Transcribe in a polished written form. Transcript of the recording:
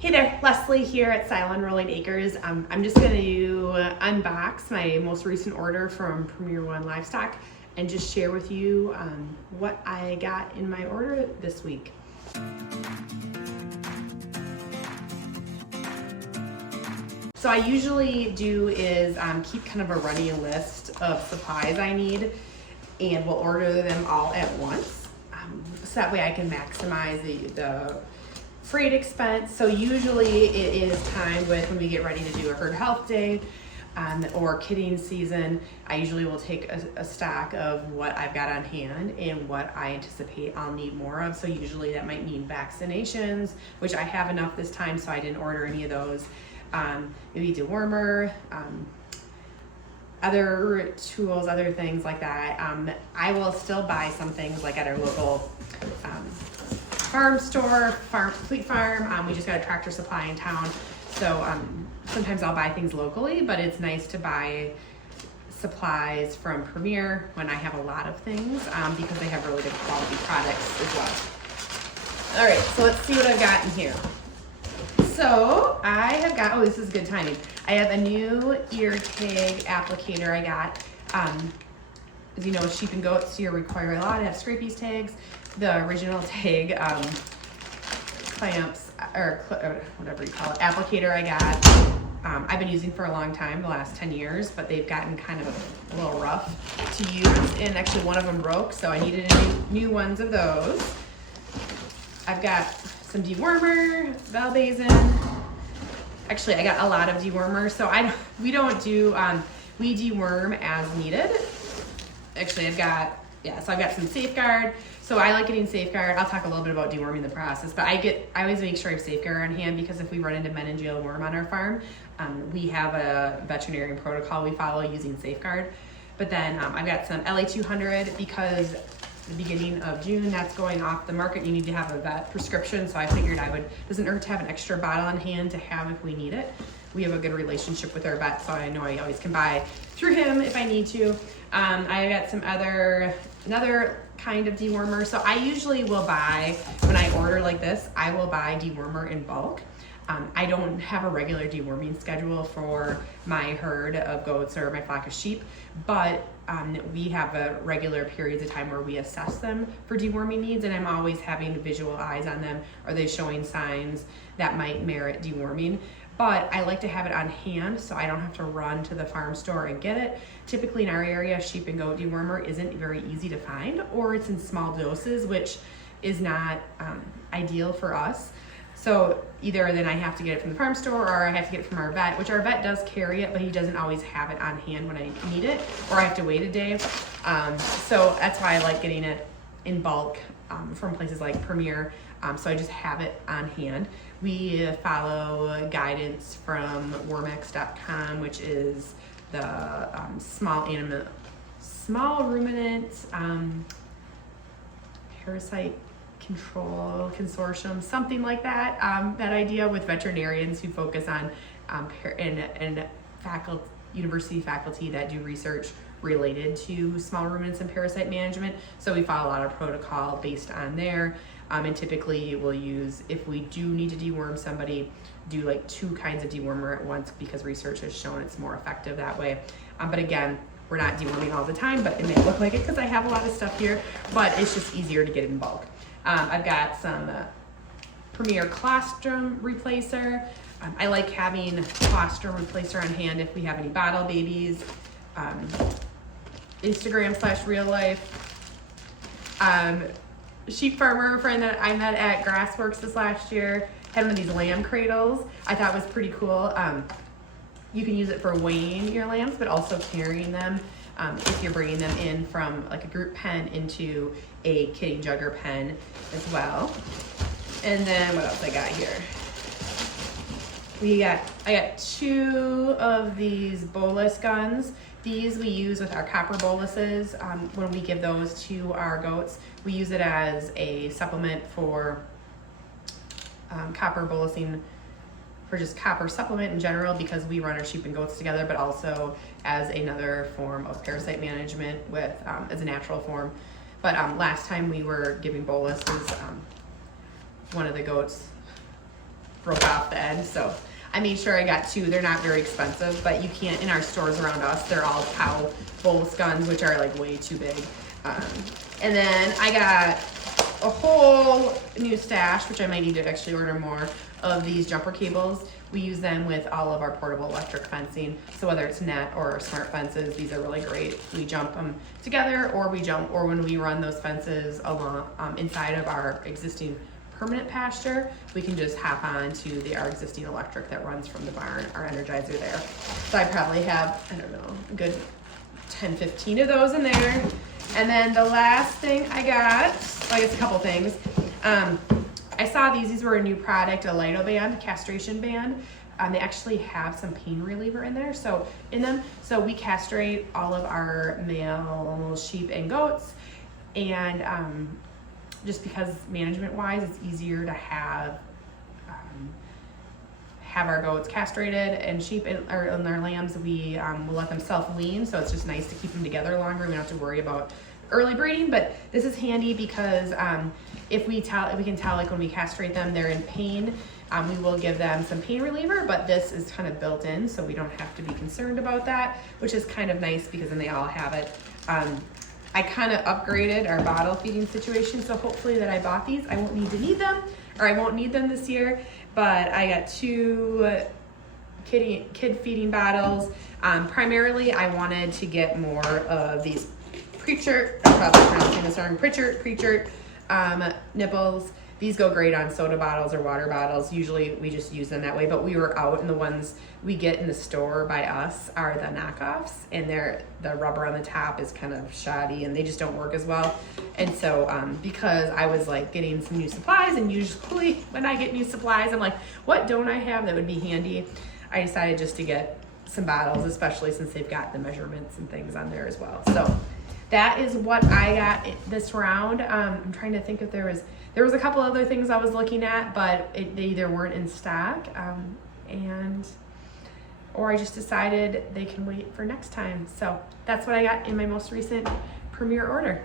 Hey there, Leslie here at Silent Rolling Acres. I'm just going to unbox my most recent order from Premier One Livestock and just share with you what I got in my order this week. So I usually do is keep kind of a running list of supplies I need, and we'll order them all at once. So that way I can maximize the freight expense. So usually it is timed with when we get ready to do a herd health day or kidding season. I usually will take a stock of what I've got on hand and what I anticipate I'll need more of. So usually that might mean vaccinations, which I have enough this time, so I didn't order any of those. Maybe dewormer, other tools, other things like that. I will still buy some things like at our local farm store, Fleet Farm. We just got a Tractor Supply in town, so sometimes I'll buy things locally, but it's nice to buy supplies from Premier when I have a lot of things because they have really good quality products as well. All right, so let's see what I've got in here. So I have got, oh, this is good timing. I have a new ear tag applicator I got. As you know, sheep and goats here require a lot to have scrapies tags. The original tag clamps, or whatever you call it, applicator I got, I've been using for a long time, the last 10 years, but they've gotten kind of a little rough to use, and actually one of them broke, so I needed new ones of those. I've got some dewormer, bell basin. Actually, I got a lot of dewormer, so we don't do, we deworm as needed. Actually, I've got some Safeguard. So I like getting Safeguard. I'll talk a little bit about deworming the process, but I always make sure I have Safeguard on hand because if we run into meningeal worm on our farm, we have a veterinarian protocol we follow using Safeguard. But then I've got some LA200 because the beginning of June, that's going off the market. You need to have a vet prescription, so I figured doesn't hurt to have an extra bottle on hand to have if we need it. We have a good relationship with our vet, so I know I always can buy through him if I need to. I got some another kind of dewormer. So I usually will buy, when I order like this, I will buy dewormer in bulk. I don't have a regular deworming schedule for my herd of goats or my flock of sheep, but we have a regular periods of time where we assess them for deworming needs, and I'm always having visual eyes on them. Are they showing signs that might merit deworming? But I like to have it on hand so I don't have to run to the farm store and get it. Typically in our area, sheep and goat dewormer isn't very easy to find, or it's in small doses, which is not ideal for us. So either then I have to get it from the farm store or I have to get it from our vet, which our vet does carry it, but he doesn't always have it on hand when I need it, or I have to wait a day. So that's why I like getting it in bulk from places like Premier. So I just have it on hand. We follow guidance from wormex.com, which is the small ruminant parasite control consortium, something like that. That idea with veterinarians who focus on and university faculty that do research related to small ruminants and parasite management. So we follow a lot of protocol based on there. And typically we'll use, if we do need to deworm somebody, do like 2 kinds of dewormer at once because research has shown it's more effective that way. But again, we're not deworming all the time, but it may look like it because I have a lot of stuff here, but it's just easier to get in bulk. I've got some Premier colostrum replacer. I like having colostrum replacer on hand if we have any bottle babies. Instagram/real life. Sheep farmer friend that I met at Grassworks this last year had one of these lamb cradles. I thought was pretty cool. You can use it for weighing your lambs, but also carrying them if you're bringing them in from like a group pen into a kidding jugger pen as well. And then what else I got here? I got 2 of these bolus guns. These we use with our copper boluses when we give those to our goats. We use it as a supplement for copper bolusing, for just copper supplement in general, because we run our sheep and goats together, but also as another form of parasite management with as a natural form. But last time we were giving boluses, one of the goats broke off the end. So I made sure I got 2. They're not very expensive, but you can't, in our stores around us, they're all cow bolus guns, which are like way too big. And then I got a whole new stash, which I might need to actually order more, of these jumper cables. We use them with all of our portable electric fencing. So whether it's net or smart fences, these are really great. We jump them together, or when we run those fences along inside of our existing permanent pasture, we can just hop on to our existing electric that runs from the barn, our Energizer there. So I probably have, I don't know, a good 10, 15 of those in there. And then the last thing I got, well, I guess a couple things. I saw these were a new product, a Lido band, castration band. They actually have some pain reliever in there. So we castrate all of our male sheep and goats, and just because management wise, it's easier to have our goats castrated, and sheep and our lambs, we will let them self-wean. So it's just nice to keep them together longer. We don't have to worry about early breeding, but this is handy because if we can tell like when we castrate them, they're in pain, we will give them some pain reliever, but this is kind of built in, so we don't have to be concerned about that, which is kind of nice because then they all have it. I kind of upgraded our bottle feeding situation, so hopefully that I bought these, I won't need them this year, but I got 2 kid feeding bottles. Primarily, I wanted to get more of these preacher nipples. These go great on soda bottles or water bottles. Usually we just use them that way, but we were out, and the ones we get in the store by us are the knockoffs, and the rubber on the top is kind of shoddy and they just don't work as well. And so because I was like getting some new supplies, and usually when I get new supplies, I'm like, what don't I have that would be handy? I decided just to get some bottles, especially since they've got the measurements and things on there as well. So that is what I got this round. I'm trying to think if there was a couple other things I was looking at, but they either weren't in stock, or I just decided they can wait for next time. So that's what I got in my most recent Premier order.